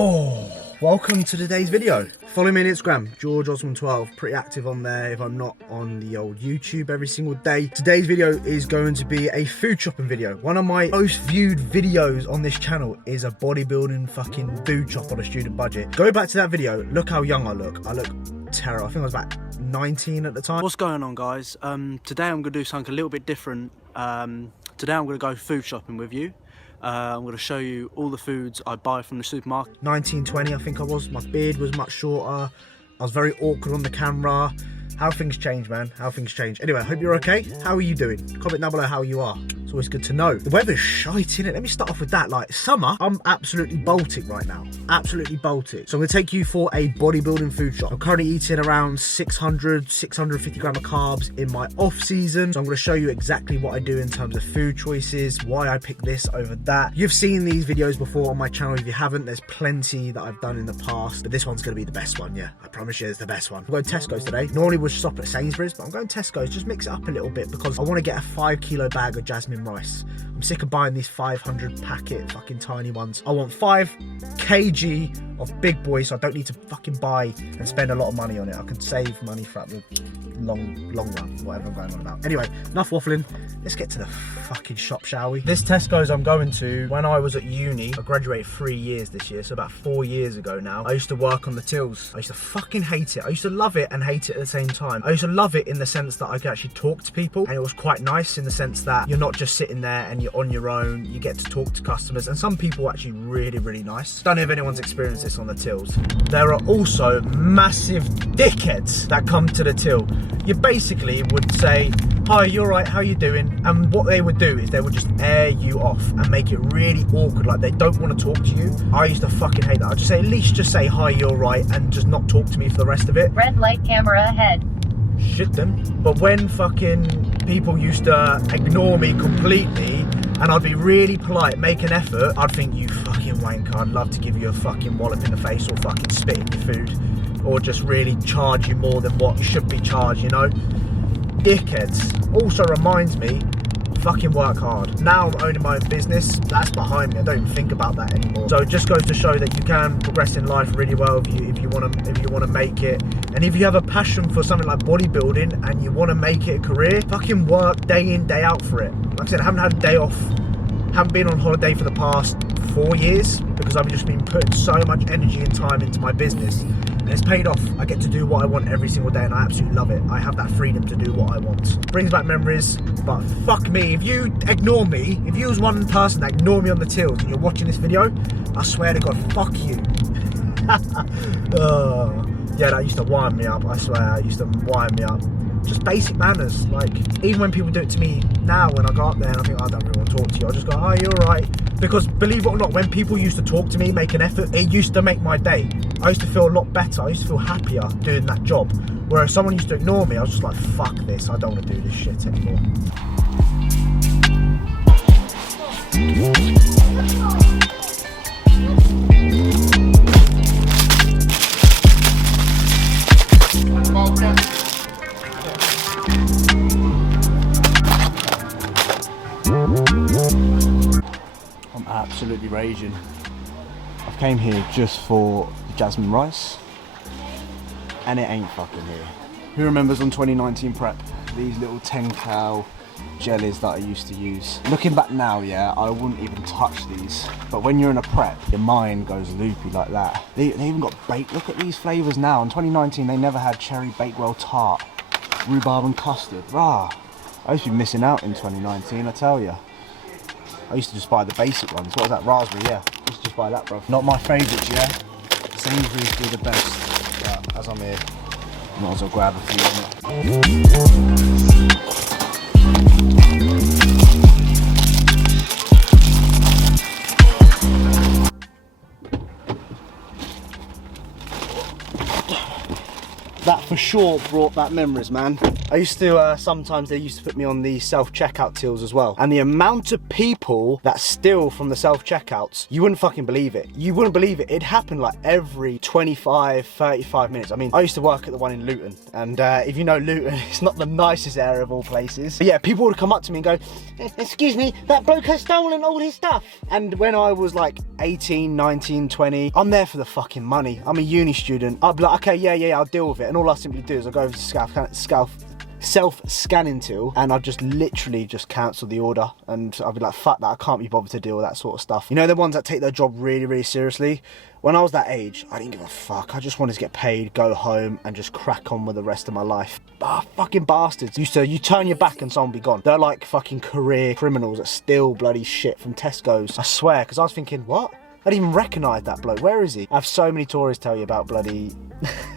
Oh, welcome to today's video. Follow me on Instagram, GeorgeOsmond12, pretty active on there if I'm not on the old YouTube every single day. Today's video is going to be a food shopping video. One of my most viewed videos on this channel is a bodybuilding fucking food shop on a student budget. Go back to that video, look how young I look. I look terrible. I think I was about 19 at the time. What's going on, guys? Today I'm going to do something a little bit different. Today I'm going to go food shopping with you. I'm going to show you all the foods I buy from the supermarket. 19, 20 I think I was. My beard was much shorter. I was very awkward on the camera. How things change, man. How things change. Anyway, I hope you're okay. How are you doing? Comment down below how you are. It's always good to know. The weather's shite, innit? Let me start off with that. Like, summer, I'm absolutely Baltic right now. Absolutely Baltic. So I'm going to take you for a bodybuilding food shop. I'm currently eating around 650 gram of carbs in my off season. So I'm going to show you exactly what I do in terms of food choices, why I pick this over that. You've seen these videos before on my channel. If you haven't, there's plenty that I've done in the past. But this one's going to be the best one, yeah. I promise you it's the best one. I'm going to Tesco's today. Normally we'll stop at Sainsbury's, but I'm going Tesco's. Just mix it up a little bit because I want to get a 5 kilo bag of jasmine rice. I'm sick of buying these 500 packet fucking tiny ones. I want 5 kg of big boys, so I don't need to fucking buy and spend a lot of money on it. I can save money throughout the long run, whatever I'm going on about. Anyway, enough waffling. Let's get to the fucking shop, shall we? This Tesco's I'm going to, when I was at uni, I graduated 3 years this year, so about 4 years ago now. I used to work on the tills. I used to fucking hate it. I used to love it and hate it at the same time. I used to love it in the sense that I could actually talk to people, and it was quite nice in the sense that you're not just sitting there and you're on your own. You get to talk to customers, and some people are actually really nice. Don't know if anyone's experienced this on the tills. There are also massive dickheads that come to the till. You basically would say, "Hi, you're right, how you doing?" And what they would do is they would just air you off and make it really awkward, like they don't want to talk to you. I used to fucking hate that. I'd just say, at least just say, "Hi, you're right," and just not talk to me for the rest of it. Red light, camera ahead. Shit them. But when fucking people used to ignore me completely and I'd be really polite, make an effort, I'd think, you fucking wanker, I'd love to give you a fucking wallop in the face or fucking spit in your food, or just really charge you more than what you should be charged, you know? Dickheads. Also reminds me, fucking work hard. Now I'm owning my own business, that's behind me. I don't even think about that anymore. So it just goes to show that you can progress in life really well if you want to make it. And if you have a passion for something like bodybuilding and you want to make it a career, fucking work day in, day out for it. Like I said, I haven't had a day off. Haven't been on holiday for the past 4 years because I've just been putting so much energy and time into my business. And it's paid off. I get to do what I want every single day and I absolutely love it. I have that freedom to do what I want. Brings back memories, but fuck me. If you ignore me, if you was one person that ignored me on the tills and you're watching this video, I swear to God, fuck you. Yeah, that used to wind me up, I swear. It used to wind me up. Just basic manners. Like, even when people do it to me now, when I go up there and I think, I don't really want to talk to you, I just go, "Hi, you're right." Because believe it or not, when people used to talk to me, make an effort, it used to make my day. I used to feel a lot better. I used to feel happier doing that job. Whereas someone used to ignore me, I was just like, fuck this, I don't want to do this shit anymore. I'm absolutely raging. I've came here just for the jasmine rice and it ain't fucking here. Who remembers on 2019 prep, these little 10 cal jellies that I used to use? Looking back now, yeah, I wouldn't even touch these. But when you're in a prep, your mind goes loopy like that. They even got baked. Look at these flavours now. In 2019, they never had cherry bakewell tart, rhubarb and custard. Rah. I used to be missing out in 2019, I tell you. I used to just buy the basic ones. What was that? Raspberry, yeah. I used to just buy that, bro. Not my favourites, yeah. Sainsbury's do the best. But as I'm here, might as well grab a few of That for sure brought back memories, man. I used to, sometimes they used to put me on the self-checkout tills as well. And the amount of people that steal from the self-checkouts, you wouldn't fucking believe it. You wouldn't believe it. It happened like every 25, 35 minutes. I mean, I used to work at the one in Luton. And if you know Luton, it's not the nicest area of all places. But yeah, people would come up to me and go, excuse me, that bloke has stolen all his stuff. And when I was like 18, 19, 20, I'm there for the fucking money. I'm a uni student. I'll be like, okay, yeah, I'll deal with it. And all I simply do is I go over to self-scanning till, and I've just literally just cancelled the order, and I'll be like, fuck that, I can't be bothered to deal with that sort of stuff. You know, the ones that take their job really, really seriously. When I was that age, I didn't give a fuck. I just wanted to get paid, go home, and just crack on with the rest of my life. Fucking bastards. You turn your back and someone be gone. They're like fucking career criminals that steal bloody shit from Tesco's. I swear, because I was thinking, what? I didn't even recognise that bloke. Where is he? I have so many stories to tell you about bloody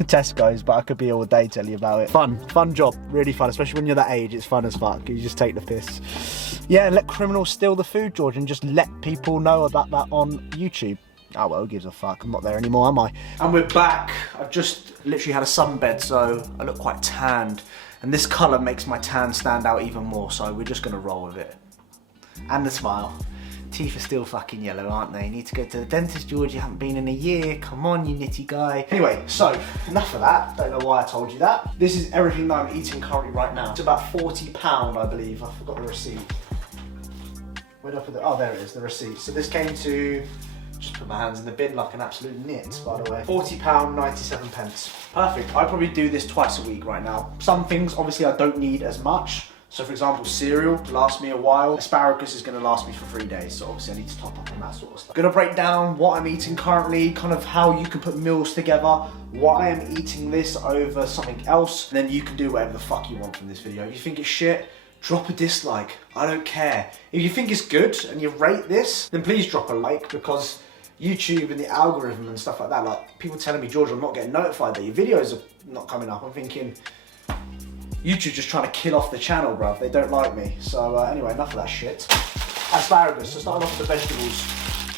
Tesco's, but I could be all day telling you about it. Fun job, really fun, especially when you're that age. It's fun as fuck. You just take the piss. Yeah, let criminals steal the food, George, and just let people know about that on YouTube. Oh well, who gives a fuck? I'm not there anymore, am I? And we're back. I've just literally had a sunbed, so I look quite tanned. And this colour makes my tan stand out even more, so we're just gonna roll with it. And the smile. Teeth are still fucking yellow, aren't they? You need to go to the dentist, George. You haven't been in a year. Come on, you nitty guy. Anyway, so enough of that. Don't know why I told you that. This is everything that I'm eating currently right now. It's about £40, I believe. I forgot the receipt. Where did I put it? Oh, there it is, the receipt. So this came to, just put my hands in the bin like an absolute nit, by the way. £40.97. Perfect. I probably do this twice a week right now. Some things, obviously, I don't need as much. So for example, cereal lasts me a while. Asparagus is gonna last me for 3 days. So obviously I need to top up on that sort of stuff. Gonna break down what I'm eating currently, kind of how you can put meals together, why I'm eating this over something else, and then you can do whatever the fuck you want from this video. If you think it's shit, drop a dislike. I don't care. If you think it's good and you rate this, then please drop a like, because YouTube and the algorithm and stuff like that, like people telling me, George, I'm not getting notified that your videos are not coming up. I'm thinking, YouTube just trying to kill off the channel, bruv. They don't like me. So anyway, enough of that shit. Asparagus, so starting off with the vegetables.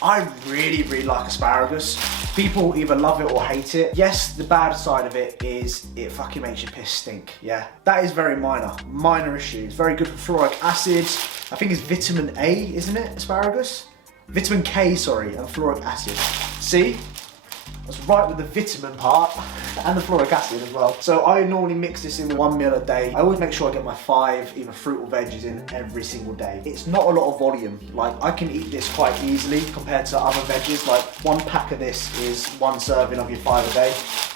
I really, really like asparagus. People either love it or hate it. Yes, the bad side of it is it fucking makes your piss stink, yeah? That is very minor issue. It's very good for fluoric acid. I think it's vitamin A, isn't it, asparagus? Vitamin K, sorry, and fluoric acid. See? I was right with the vitamin part and the fluoric acid as well. So I normally mix this in with 1 meal a day. I always make sure I get my 5 either fruit or veggies in every single day. It's not a lot of volume. Like I can eat this quite easily compared to other veggies. Like 1 pack of this is 1 serving of your 5 a day.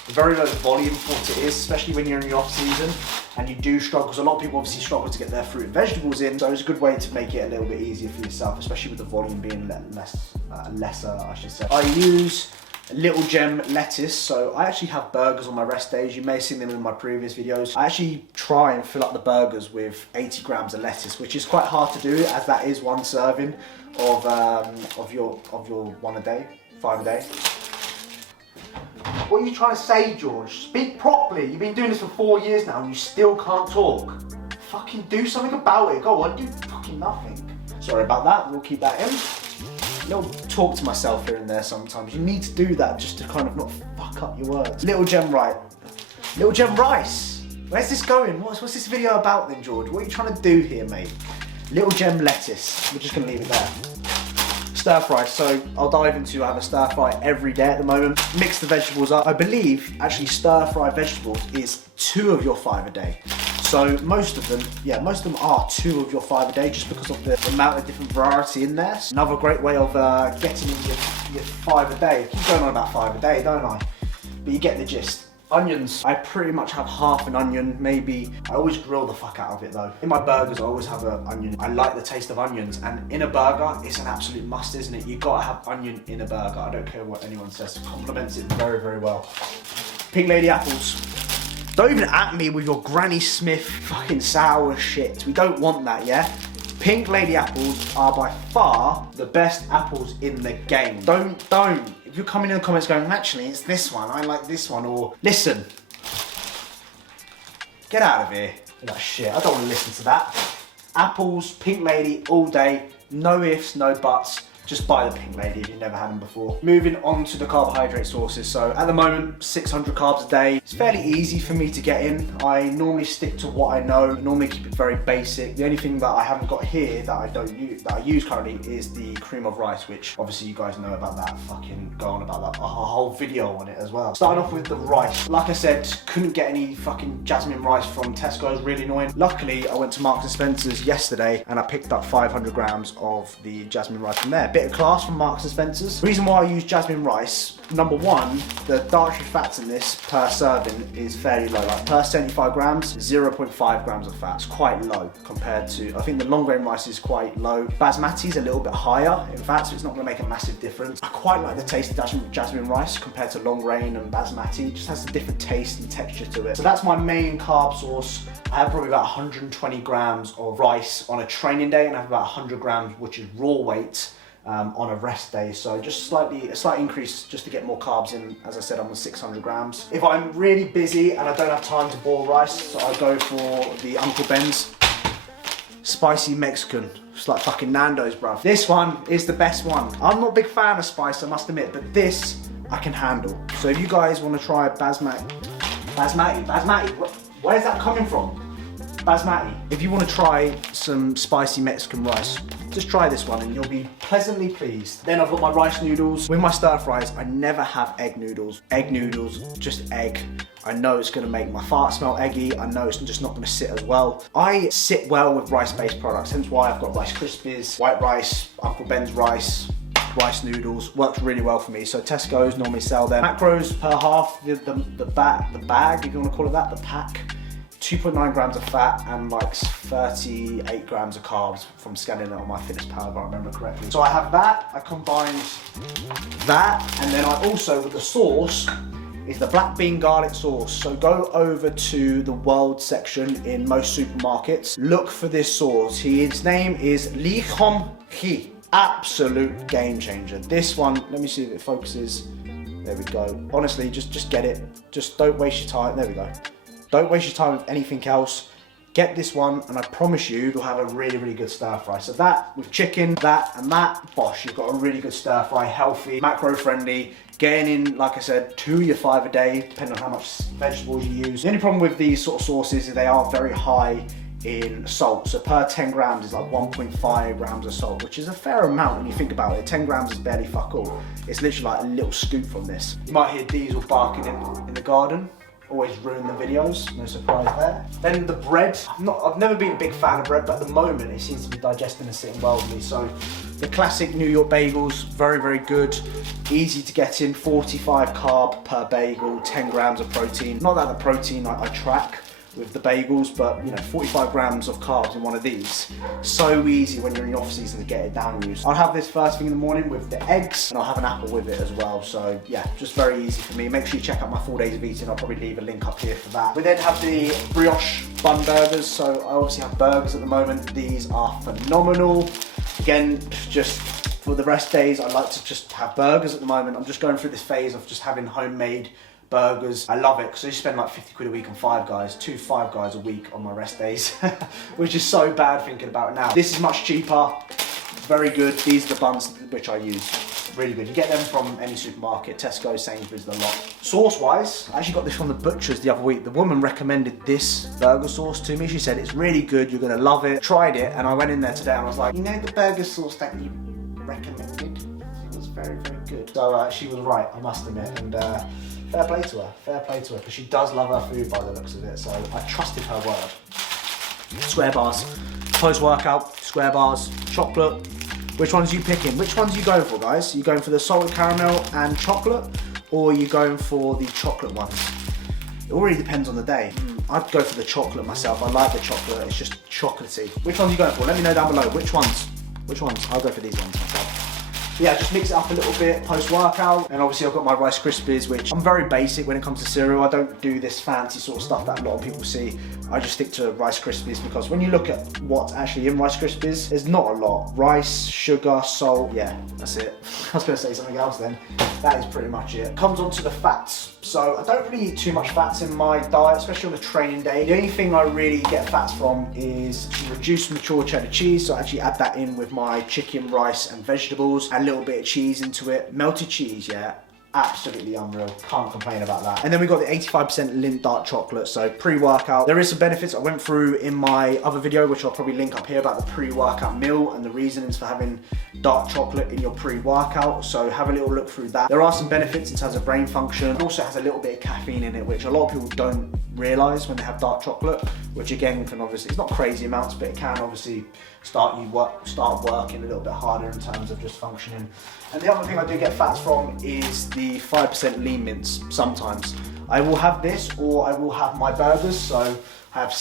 Very low volume for what it is, especially when you're in your off season and you do struggle, because a lot of people obviously struggle to get their fruit and vegetables in. So it's a good way to make it a little bit easier for yourself, especially with the volume being lesser, I should say. I use Little Gem lettuce, so I actually have burgers on my rest days. You may have seen them in my previous videos. I actually try and fill up the burgers with 80 grams of lettuce, which is quite hard to do, as that is 1 serving of your 1 a day, 5 a day. What are you trying to say, George? Speak properly. You've been doing this for 4 years now and you still can't talk. Fucking do something about it. Go on, do fucking nothing. Sorry about that, we'll keep that in. Little talk to myself here and there sometimes. You need to do that just to kind of not fuck up your words. Little Gem Little Gem rice. Where's this going? What's this video about then, George? What are you trying to do here, mate? Little Gem lettuce. We're just gonna leave it there. Stir fry. So I'll dive into, I have a stir fry every day at the moment. Mix the vegetables up. I believe actually stir fry vegetables is 2 of your 5 a day. So most of them are 2 of your 5 a day, just because of the amount of different variety in there. So another great way of getting in your 5 a day. I keep going on about 5 a day, don't I? But you get the gist. Onions, I pretty much have half an onion, maybe. I always grill the fuck out of it though. In my burgers, I always have an onion. I like the taste of onions, and in a burger, it's an absolute must, isn't it? You gotta have onion in a burger. I don't care what anyone says, it complements it very, very well. Pink Lady apples. Don't even at me with your Granny Smith fucking sour shit. We don't want that, yeah? Pink Lady apples are by far the best apples in the game. Don't. If you're coming in the comments going, actually, it's this one, I like this one, or listen. Get out of here with that shit. I don't want to listen to that. Apples, Pink Lady, all day. No ifs, no buts. just buy the pink lady if you've never had them before. Moving on to the carbohydrate sources. So at the moment, 600 carbs a day. It's fairly easy for me to get in. I normally stick to what I know. I normally keep it very basic. The only thing that I haven't got here that I use currently is the cream of rice, which obviously you guys know about that. Fucking go on about that. A whole video on it as well. Starting off with the rice. Like I said, couldn't get any fucking jasmine rice from Tesco's, really annoying. Luckily, I went to Marks and Spencer's yesterday and I picked up 500 grams of the jasmine rice from there. Bit of class from Marks and Spencer's. The reason why I use jasmine rice, number one, the dietary fats in this per serving is fairly low. Like per 75 grams, 0.5 grams of fat. It's quite low compared to, I think the long grain rice is quite low. Basmati is a little bit higher in fat, so it's not gonna make a massive difference. I quite like the taste of jasmine rice compared to long grain and basmati. It just has a different taste and texture to it. So that's my main carb source. I have probably about 120 grams of rice on a training day, and I have about 100 grams, which is raw weight, on a rest day. So just a slight increase just to get more carbs in. As I said, I'm on 600 grams. If I'm really busy and I don't have time to boil rice, so I go for the Uncle Ben's spicy Mexican. It's like fucking Nando's, bruv. This one is the best one. I'm not a big fan of spice, I must admit, but this I can handle. So if you guys want to try basmati, where's that coming from? Basmati. If you want to try some spicy Mexican rice, just try this one and you'll be pleasantly pleased. Then I've got my rice noodles. With my stir fries, I never have egg noodles. Egg noodles, just egg. I know it's gonna make my fart smell eggy. I know it's just not gonna sit as well. I sit well with rice-based products, hence why I've got Rice Krispies, white rice, Uncle Ben's rice noodles, works really well for me. So Tesco's normally sell them. Macros per half, the bag, if you wanna call it that, the pack. 2.9 grams of fat and like 38 grams of carbs from scanning it on my Fitness Pal, if I remember correctly. So I have that, I combined that, and then I also, with the sauce, is the black bean garlic sauce. So go over to the world section in most supermarkets, look for this sauce. His name is Li Hom He. Absolute game changer. This one, let me see if it focuses. There we go. Honestly, just get it. Just don't waste your time. There we go. Don't waste your time with anything else. Get this one, and I promise you, you'll have a really, really good stir fry. So that, with chicken, that, and that, bosh, you've got a really good stir fry, healthy, macro friendly, getting in, like I said, 2 or 5 a day, depending on how much vegetables you use. The only problem with these sort of sauces is they are very high in salt. So per 10 grams is like 1.5 grams of salt, which is a fair amount when you think about it. 10 grams is barely fuck all. It's literally like a little scoop from this. You might hear Diesel barking in the garden. Always ruin the videos, no surprise there. Then the bread, I've never been a big fan of bread, but at the moment it seems to be digesting and sitting well with me. So the classic New York bagels, very, very good. Easy to get in, 45 carb per bagel, 10 grams of protein. Not that the protein I track with the bagels, but you know, 45 grams of carbs in one of these. So easy when you're in your off season to get it down used. I'll have this first thing in the morning with the eggs, and I'll have an apple with it as well. So yeah, just very easy for me. Make sure you check out my 4 days of eating. I'll probably leave a link up here for that. We then have the brioche bun burgers. So I obviously have burgers at the moment. These are phenomenal. Again, just for the rest days, I like to just have burgers at the moment. I'm just going through this phase of just having homemade burgers. I love it because I spend like 50 quid a week on Five Guys, 2 Five Guys a week on my rest days, which is so bad thinking about it now. This is much cheaper, very good. These are the buns which I use. Really good. You get them from any supermarket, Tesco, Sainsbury's, the lot. Sauce wise, I actually got this from the butcher's the other week. The woman recommended this burger sauce to me. She said it's really good, you're gonna love it. Tried it, and I went in there today and I was like, you know the burger sauce that you recommended? It was very, very good. So she was right, I must admit, and fair play to her, because she does love her food by the looks of it, so I trusted her word. Square bars, post-workout, square bars, chocolate. Which ones are you picking? Which ones are you going for, guys? Are you going for the salted caramel and chocolate, or are you going for the chocolate ones? It all really depends on the day. I'd go for the chocolate myself. I like the chocolate, it's just chocolatey. Which ones are you going for? Let me know down below. Which ones? I'll go for these ones myself. Yeah, just mix it up a little bit post-workout. And obviously I've got my Rice Krispies, which I'm very basic when it comes to cereal. I don't do this fancy sort of stuff that a lot of people see. I just stick to Rice Krispies because when you look at what's actually in Rice Krispies, there's not a lot. Rice, sugar, salt, yeah, that's it. I was gonna say something else then. That is pretty much it. Comes on to the fats. So I don't really eat too much fats in my diet, especially on a training day. The only thing I really get fats from is reduced mature cheddar cheese. So I actually add that in with my chicken, rice and vegetables. Add a little bit of cheese into it. Melted cheese, yeah. Absolutely unreal, can't complain about that. And then we got the 85% Lindt dark chocolate, so pre-workout. There is some benefits I went through in my other video, which I'll probably link up here, about the pre-workout meal and the reasonings for having dark chocolate in your pre-workout. So have a little look through that. There are some benefits in terms of brain function. It also has a little bit of caffeine in it, which a lot of people don't realize when they have dark chocolate, which again can obviously, it's not crazy amounts, but it can obviously start working a little bit harder in terms of just functioning. And the other thing I do get fats from is the 5% lean mints. Sometimes I will have this, or I will have my burgers. So I have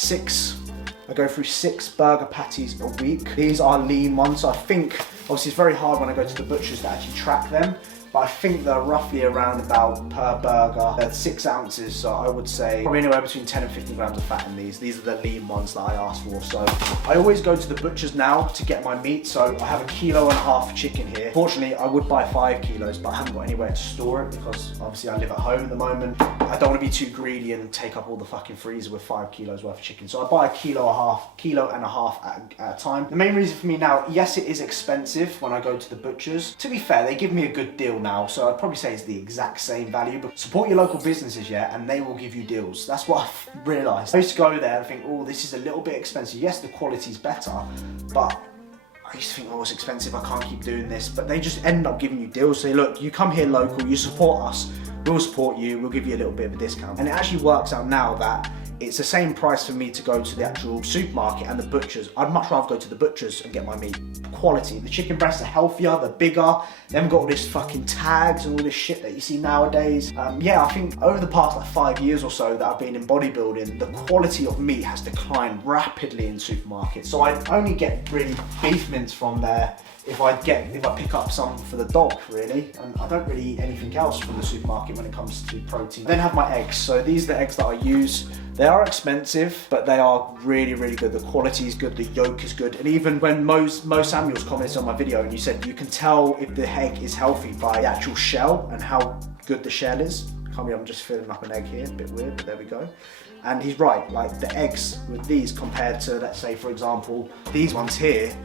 I go through 6 burger patties a week. These are lean ones, so I think obviously it's very hard when I go to the butchers to actually track them, but I think they're roughly around about per burger. They're 6 ounces, so I would say probably anywhere between 10 and 15 grams of fat in these. These are the lean ones that I asked for. So I always go to the butchers now to get my meat. So I have 1.5 kilos chicken here. Fortunately, I would buy 5 kilos, but I haven't got anywhere to store it because obviously I live at home at the moment. I don't want to be too greedy and take up all the fucking freezer with 5 kilos worth of chicken. So I buy 1.5 kilos at a time. The main reason for me now, yes, it is expensive when I go to the butchers. To be fair, they give me a good deal now, so I'd probably say it's the exact same value, but support your local businesses, yeah, and they will give you deals. That's what I've realised. I used to go there and think, oh, this is a little bit expensive. Yes, the quality's better, but I used to think, oh, it's expensive, I can't keep doing this, but they just end up giving you deals. Say, look, you come here local, you support us, we'll support you, we'll give you a little bit of a discount. And it actually works out now that it's the same price for me to go to the actual supermarket and the butchers. I'd much rather go to the butchers and get my meat. Quality. The chicken breasts are healthier, they're bigger, they haven't got all this fucking tags and all this shit that you see nowadays. Yeah, I think over the past like 5 years or so that I've been in bodybuilding, the quality of meat has declined rapidly in supermarkets. So I only get really beef mince from there if I pick up some for the dog, really, and I don't really eat anything else from the supermarket when it comes to protein. Then have my eggs. So these are the eggs that I use. They are expensive, but they are really, really good. The quality is good, the yolk is good, and even when Mo Samuels commented on my video and you said you can tell if the egg is healthy by the actual shell and how good the shell is. I'm just filling up an egg here, a bit weird, but there we go. And he's right, like the eggs with these compared to, let's say, for example, these ones here,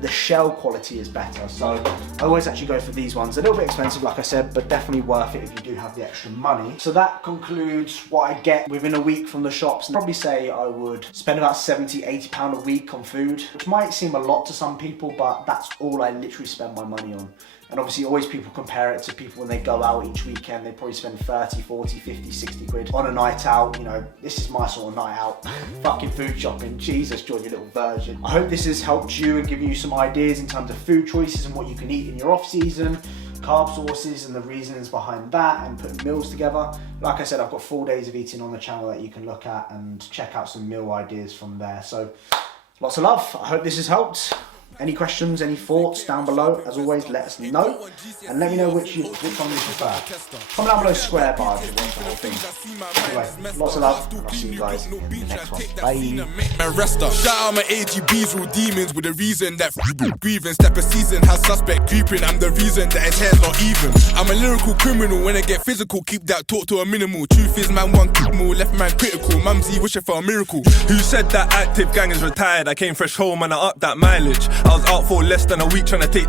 the shell quality is better. So I always actually go for these ones. A little bit expensive, like I said, but definitely worth it if you do have the extra money. So that concludes what I get within a week from the shops. I'd probably say I would spend about 70, 80 pound a week on food, which might seem a lot to some people, but that's all I literally spend my money on. And obviously always people compare it to people when they go out each weekend, they probably spend 30, 40, 50, 60 quid on a night out. You know, this is my sort of night out. Fucking food shopping, Jesus, George, you little virgin. I hope this has helped you and given you some ideas in terms of food choices and what you can eat in your off season, carb sources and the reasons behind that, and putting meals together. Like I said, I've got 4 days of eating on the channel that you can look at and check out some meal ideas from there. So lots of love. I hope this has helped. Any questions, any thoughts down below, as always, let us know. And let me know which one you prefer. Comment down below square bar if you watch the whole thing. Anyway, lots of love, and I'll see you guys in the next one. Bye. Shout out my AGBs, real demons, with the reason that grieving. Step a season, has suspect creeping. I'm the reason that his hair's not even. I'm a lyrical criminal, when I get physical, keep that talk to a minimal. Truth is, man, one kick more, left man critical. Mumsy wishing for a miracle. Who said that active gang is retired? I came fresh home and I upped that mileage. I was out for less than a week trying to take that